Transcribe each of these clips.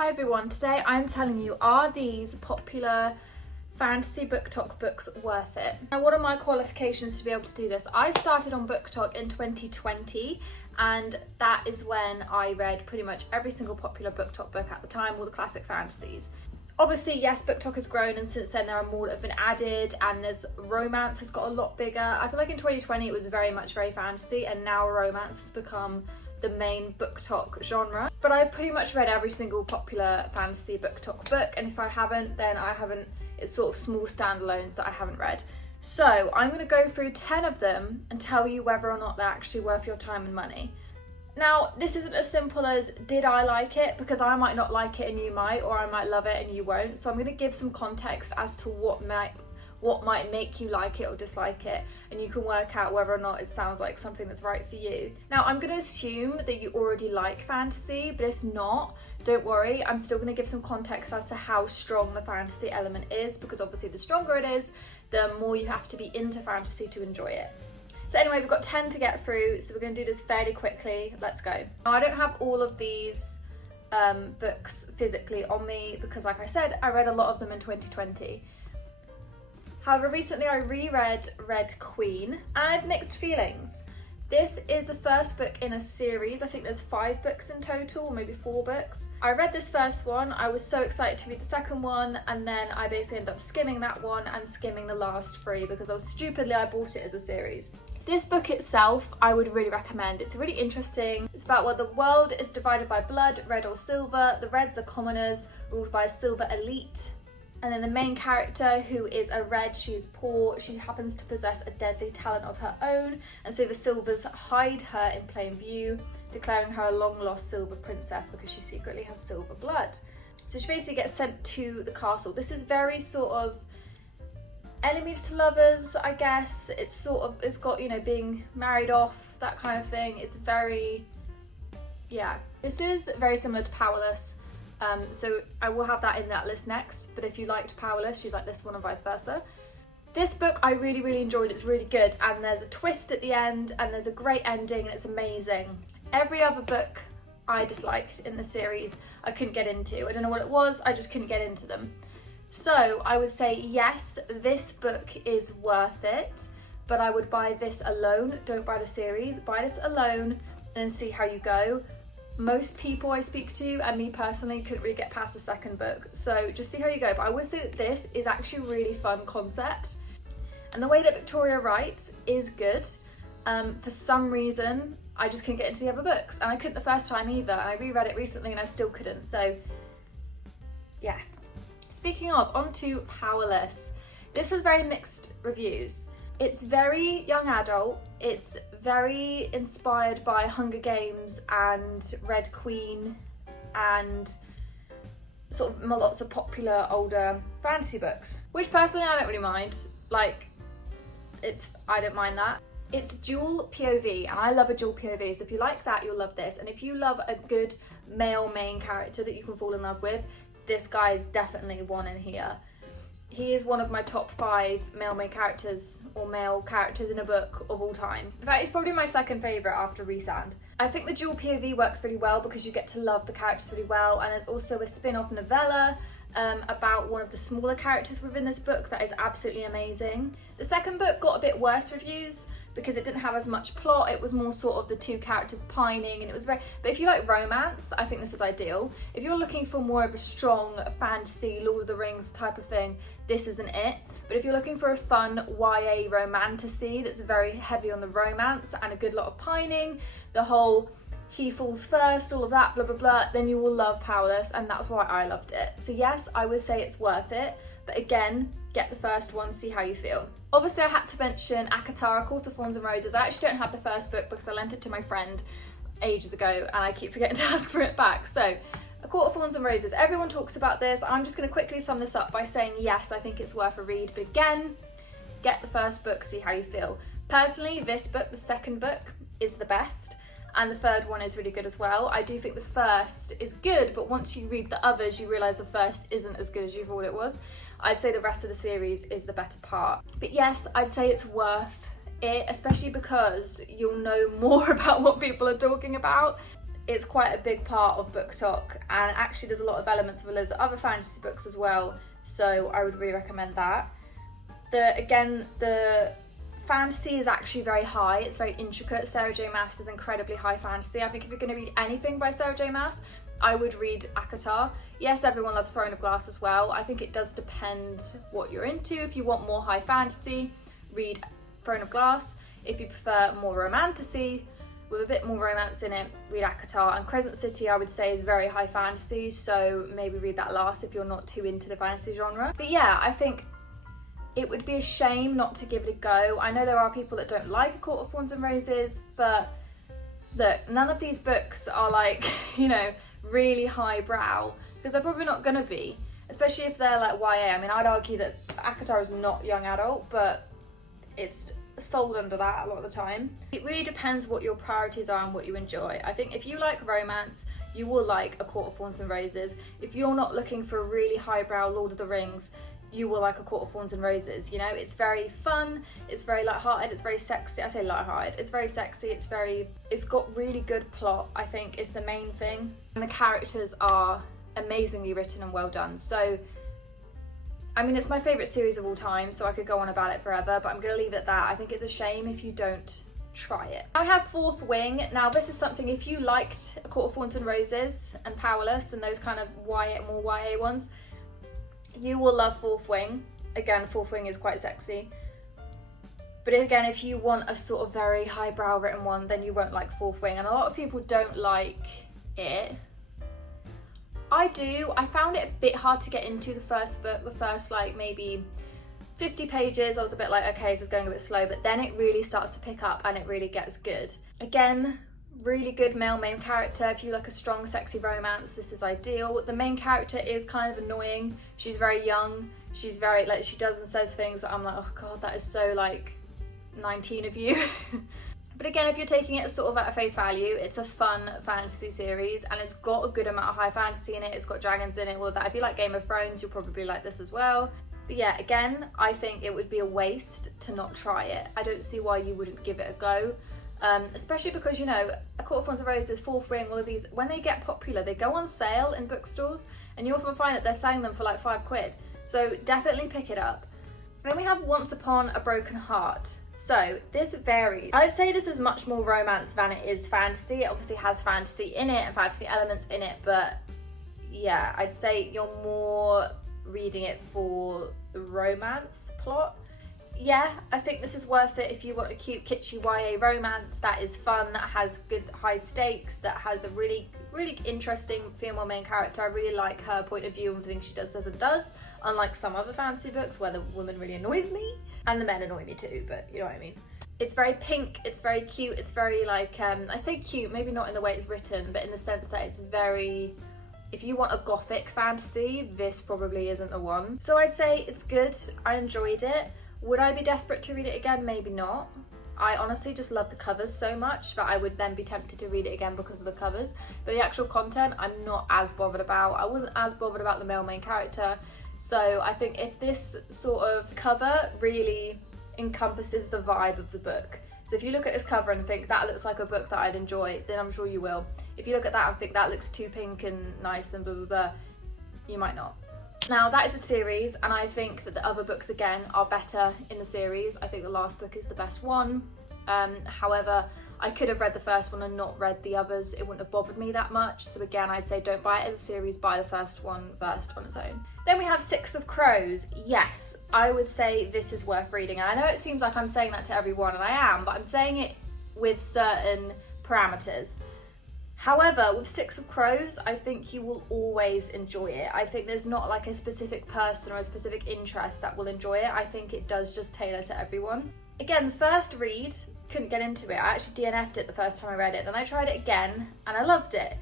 Hi everyone, today I'm telling you, are these popular fantasy BookTok books worth it? Now, what are my qualifications to be able to do this? I started on BookTok in 2020 and that is when I read pretty much every single popular BookTok book at the time, all the classic fantasies. Obviously, yes, BookTok has grown and since then there are more that have been added and there's romance has got a lot bigger. I feel like in 2020 it was very fantasy and now romance has become the main BookTok genre. But I've pretty much read every single popular fantasy BookTok book, and if I haven't, then I haven't, it's sort of small standalones that I haven't read. So I'm going to go through 10 of them and tell you whether or not they're actually worth your time and money. Now, this isn't as simple as did I like it, because I might not like it and you might, or I might love it and you won't. So I'm going to give some context as to what might make you like it or dislike it, and you can work out whether or not it sounds like something that's right for you. Now, I'm going to assume that you already like fantasy, but if not, don't worry, I'm still going to give some context as to how strong the fantasy element is, because obviously the stronger it is, the more you have to be into fantasy to enjoy it. So anyway, we've got 10 to get through, so we're going to do this fairly quickly. Let's go. Now, I don't have all of these books physically on me because, like I said, I read a lot of them in 2020. However, recently I reread Red Queen and I have mixed feelings. This is the first book in a series. I think there's 5 books in total, or maybe 4 books. I read this first one, I was so excited to read the second one, and then I basically ended up skimming that one and skimming the last 3 because I bought it as a series. This book itself, I would really recommend. It's really interesting. It's about where the world is divided by blood, red or silver. The reds are commoners, ruled by a silver elite. And then the main character, who is a red, she is poor, she happens to possess a deadly talent of her own, and so the silvers hide her in plain view, declaring her a long-lost silver princess because she secretly has silver blood. So she basically gets sent to the castle. This is very sort of enemies to lovers, I guess. It's got, you know, being married off, that kind of thing. It's very, yeah. This is very similar to Powerless. So I will have that in that list next, but if you liked Powerless, you'd like this one and vice versa. This book I really enjoyed. It's really good, and there's a twist at the end and there's a great ending and it's amazing. Every other book I disliked in the series I couldn't get into. I don't know what it was, I just couldn't get into them. So I would say yes, this book is worth it, but I would buy this alone. Don't buy the series, buy this alone and see how you go. Most people I speak to, and me personally, couldn't really get past the second book, so just see how you go. But I would say that this is actually a really fun concept, and the way that Victoria writes is good. For some reason I just couldn't get into the other books, and I couldn't the first time either, and I reread it recently and I still couldn't. So yeah. Speaking of, onto Powerless. This has very mixed reviews. It's very young adult, it's very inspired by Hunger Games and Red Queen and sort of lots of popular older fantasy books, which personally I don't really mind. Like, I don't mind that. It's dual POV, and I love a dual POV, so if you like that, you'll love this. And if you love a good male main character that you can fall in love with, this guy is definitely one in here. He is one of my top 5 male main characters, or male characters in a book of all time. In fact, he's probably my second favourite after Rhysand. I think the dual POV works really well because you get to love the characters really well, and there's also a spin-off novella about one of the smaller characters within this book that is absolutely amazing. The second book got a bit worse reviews because it didn't have as much plot. It was more sort of the 2 characters pining, and it was very, but if you like romance, I think this is ideal. If you're looking for more of a strong fantasy, Lord of the Rings type of thing, this isn't it. But if you're looking for a fun YA romantasy that's very heavy on the romance and a good lot of pining, the whole he falls first, all of that, blah blah blah, then you will love Powerless, and that's why I loved it. So yes, I would say it's worth it, but again, get the first one, see how you feel. Obviously I had to mention acotar, A Court of Thorns and Roses. I actually don't have the first book because I lent it to my friend ages ago and I keep forgetting to ask for it back. So A Court of Thorns and Roses, everyone talks about this. I'm just going to quickly sum this up by saying yes, I think it's worth a read, but again, get the first book, see how you feel. Personally, this book, the second book, is the best, and the third one is really good as well. I do think the first is good, but once you read the others, you realise the first isn't as good as you thought it was. I'd say the rest of the series is the better part. But yes, I'd say it's worth it, especially because you'll know more about what people are talking about. it's quite a big part of BookTok, and actually there's a lot of elements of loads of other fantasy books as well, so I would really recommend that. The fantasy is actually very high, it's very intricate. Sarah J Maas is incredibly high fantasy. I think if you're going to read anything by Sarah J Maas, I would read acotar. Yes, everyone loves Throne of Glass as well. I think it does depend what you're into. If you want more high fantasy, read Throne of Glass. If you prefer more romantasy, with a bit more romance in it, read acotar. And Crescent City, I would say, is very high fantasy, so maybe read that last if you're not too into the fantasy genre. But yeah, I think it would be a shame not to give it a go. I know there are people that don't like A Court of Thorns and Roses, but look, none of these books are like, you know, really highbrow, because they're probably not gonna be, especially if they're like YA. I mean, I'd argue that acotar is not young adult, but it's sold under that a lot of the time. It really depends what your priorities are and what you enjoy. I think if you like romance, you will like A Court of Thorns and Roses. If you're not looking for a really highbrow Lord of the Rings, you will like A Court of Thorns and Roses. You know, it's very fun, it's very lighthearted, it's very sexy. I say lighthearted, it's very sexy, it's got really good plot, I think, is the main thing. And the characters are amazingly written and well done. So I mean, it's my favourite series of all time, so I could go on about it forever, but I'm going to leave it at that. I think it's a shame if you don't try it. I have Fourth Wing. Now, this is something, if you liked A Court of Thorns and Roses and Powerless and those kind of more YA ones, you will love Fourth Wing. Again, Fourth Wing is quite sexy. But again, if you want a sort of very highbrow written one, then you won't like Fourth Wing. And a lot of people don't like it. I do. I found it a bit hard to get into the first book, the first like maybe 50 pages. I was a bit like, okay, this is going a bit slow, but then it really starts to pick up and it really gets good. Again, really good male main character. If you like a strong, sexy romance, this is ideal. The main character is kind of annoying. She's very young. She's very, like, she does and says things that I'm like, oh God, that is so like 19 of you. But again, if you're taking it sort of at a face value, it's a fun fantasy series and it's got a good amount of high fantasy in it. It's got dragons in it, all of that. If you like Game of Thrones, you'll probably like this as well. But yeah, again, I think it would be a waste to not try it. I don't see why you wouldn't give it a go. Especially because, you know, A Court of Thorns and Roses, Fourth Wing, all of these, when they get popular, they go on sale in bookstores and you often find that they're selling them for like £5. So definitely pick it up. Then we have Once Upon a Broken Heart. So this varies. I'd say this is much more romance than it is fantasy. It obviously has fantasy in it and fantasy elements in it, but yeah, I'd say you're more reading it for the romance plot. Yeah, I think this is worth it if you want a cute, kitschy YA romance that is fun, that has good high stakes, that has a really, really interesting female main character. I really like her point of view and the things she does, says and does, unlike some other fantasy books where the woman really annoys me, and the men annoy me too, but you know what I mean. It's very pink, it's very cute, it's very like, I say cute, maybe not in the way it's written, but in the sense that it's very, if you want a gothic fantasy, this probably isn't the one. So I'd say it's good, I enjoyed it. Would I be desperate to read it again? Maybe not. I honestly just love the covers so much that I would then be tempted to read it again because of the covers. But the actual content, I'm not as bothered about. I wasn't as bothered about the male main character. So I think if this sort of cover really encompasses the vibe of the book. So if you look at this cover and think that looks like a book that I'd enjoy, then I'm sure you will. If you look at that and think that looks too pink and nice and blah, blah, blah, you might not. Now that is a series, and I think that the other books again are better in the series. I think the last book is the best one. However, I could have read the first one and not read the others. It wouldn't have bothered me that much. So again, I'd say don't buy it as a series, buy the first one first on its own. Then we have Six of Crows. Yes, I would say this is worth reading. And I know it seems like I'm saying that to everyone, and I am, but I'm saying it with certain parameters. However, with Six of Crows, I think you will always enjoy it. I think there's not like a specific person or a specific interest that will enjoy it. I think it does just tailor to everyone. Again, the first read, couldn't get into it. I actually DNF'd it the first time I read it. Then I tried it again and I loved it.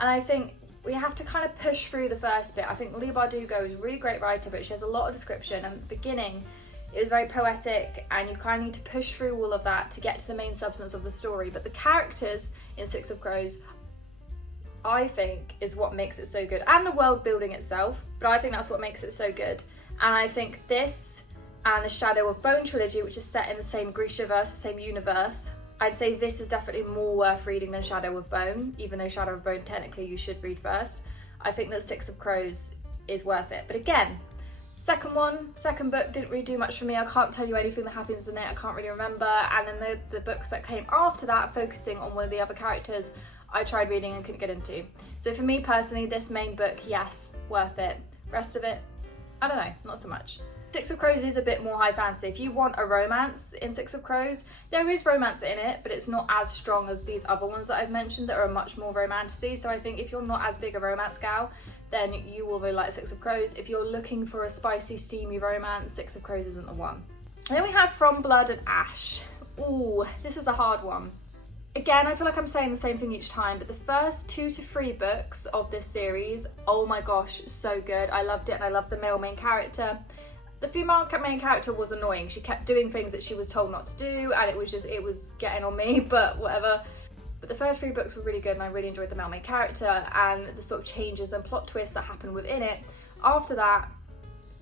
And I think we have to kind of push through the first bit. I think Leigh Bardugo is a really great writer, but she has a lot of description. And at the beginning, it was very poetic and you kind of need to push through all of that to get to the main substance of the story. But the characters in Six of Crows, I think, is what makes it so good, and the world building itself, but I think that's what makes it so good. And I think this and the Shadow of Bone trilogy, which is set in the same Grishaverse, the same universe, I'd say this is definitely more worth reading than Shadow of Bone, even though Shadow of Bone technically you should read first. I think that Six of Crows is worth it. But again, second book didn't really do much for me. I can't tell you anything that happens in it, I can't really remember. And then the books that came after that, focusing on one of the other characters, I tried reading and couldn't get into. So for me personally, this main book, yes, worth it. Rest of it, I don't know, not so much. Six of Crows is a bit more high fantasy. If you want a romance in Six of Crows, there is romance in it, but it's not as strong as these other ones that I've mentioned that are much more romantic-y. So I think if you're not as big a romance gal, then you will really like Six of Crows. If you're looking for a spicy, steamy romance, Six of Crows isn't the one. And then we have From Blood and Ash. Ooh, this is a hard one. Again, I feel like I'm saying the same thing each time, but the first 2 to 3 books of this series, oh my gosh, so good. I loved it, and I loved the male main character. The female main character was annoying. She kept doing things that she was told not to do, and it was getting on me, but whatever. But the first 3 books were really good, and I really enjoyed the male main character and the sort of changes and plot twists that happened within it. After that,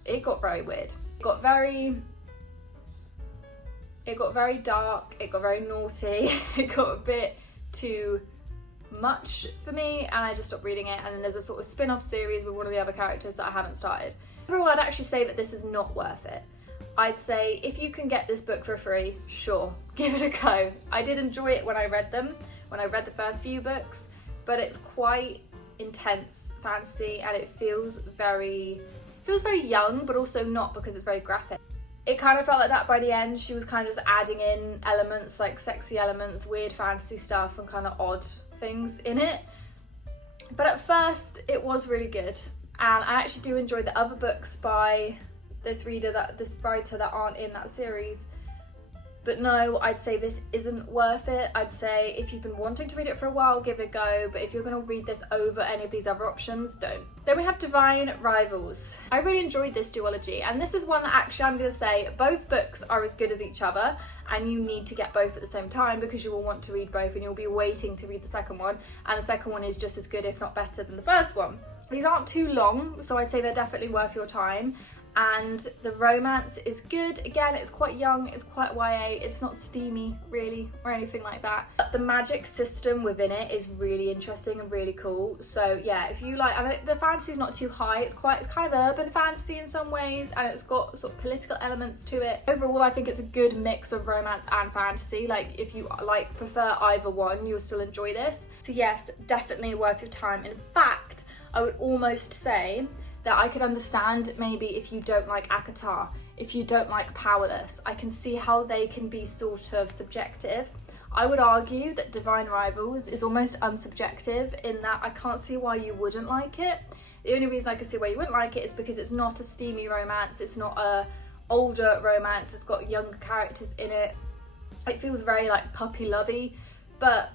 it got very weird. It got very dark, it got very naughty, it got a bit too much for me, and I just stopped reading it. And then there's a sort of spin-off series with one of the other characters that I haven't started. Overall, I'd actually say that this is not worth it. I'd say if you can get this book for free, sure, give it a go. I did enjoy it when I read the first few books, but it's quite intense fantasy, and it feels very young, but also not, because it's very graphic. It kind of felt like that by the end. She was kind of just adding in elements, like sexy elements, weird fantasy stuff, and kind of odd things in it. But at first, it was really good. And I actually do enjoy the other books by this writer that aren't in that series. But no, I'd say this isn't worth it. I'd say if you've been wanting to read it for a while, give it a go. But if you're going to read this over any of these other options, don't. Then we have Divine Rivals. I really enjoyed this duology. And this is one that actually I'm going to say both books are as good as each other. And you need to get both at the same time, because you will want to read both and you'll be waiting to read the second one. And the second one is just as good, if not better, than the first one. These aren't too long, so I'd say they're definitely worth your time. And the romance is good. Again, it's quite young, it's quite YA, it's not steamy really or anything like that. But the magic system within it is really interesting and really cool. So yeah, if you like, I mean, the fantasy's not too high, it's kind of urban fantasy in some ways, and it's got sort of political elements to it. Overall, I think it's a good mix of romance and fantasy. Like, if you prefer either one, you'll still enjoy this. So yes, definitely worth your time. In fact, I would almost say that I could understand maybe if you don't like acotar, if you don't like powerless. I can see how they can be sort of subjective. I would argue that Divine Rivals is almost unsubjective, in that I can't see why you wouldn't like it. The only reason I can see why you wouldn't like it is because it's not a steamy romance, it's not a older romance, it's got younger characters in it. It feels very like puppy lovey, but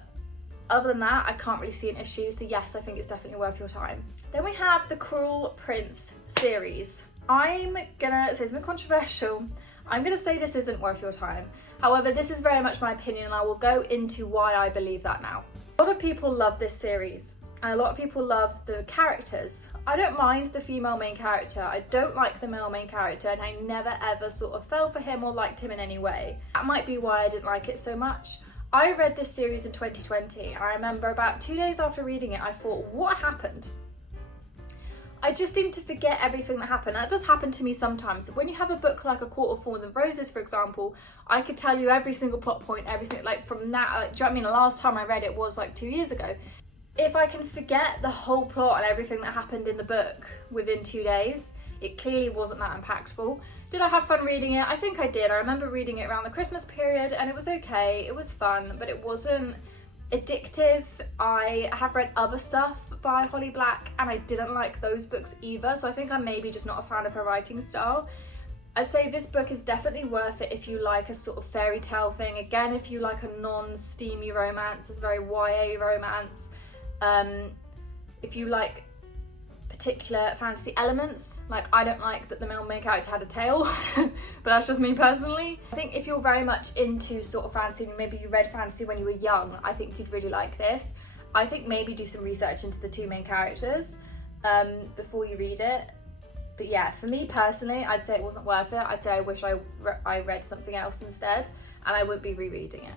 other than that, I can't really see an issue. So yes, I think it's definitely worth your time. Then we have the Cruel Prince series. I'm gonna say something controversial. I'm gonna say this isn't worth your time. However, this is very much my opinion, and I will go into why I believe that now. A lot of people love this series, and a lot of people love the characters. I don't mind the female main character. I don't like the male main character, and I never ever sort of fell for him or liked him in any way. That might be why I didn't like it so much. I read this series in 2020, and I remember about 2 days after reading it, I thought, what happened? I just seem to forget everything that happened. That does happen to me sometimes. When you have a book like A Court of Thorns and Roses, for example, I could tell you every single plot point, everything, like from that, do you know what I mean? The last time I read it was like 2 years ago. If I can forget the whole plot and everything that happened in the book within 2 days, it clearly wasn't that impactful. Did I have fun reading it? I think I did. I remember reading it around the Christmas period, and it was okay, it was fun, but it wasn't addictive. I have read other stuff by Holly Black, and I didn't like those books either, so I think I'm maybe just not a fan of her writing style. I'd say this book is definitely worth it if you like a sort of fairy tale thing. Again, if you like a non-steamy romance, it's very YA romance. If you like particular fantasy elements, like I don't like that the male main character had a tail, but that's just me personally. I think if you're very much into sort of fantasy, and maybe you read fantasy when you were young, I think you'd really like this. I think maybe do some research into the 2 main characters before you read it. But yeah, for me personally, I'd say it wasn't worth it. I'd say I wish I read something else instead, and I wouldn't be rereading it.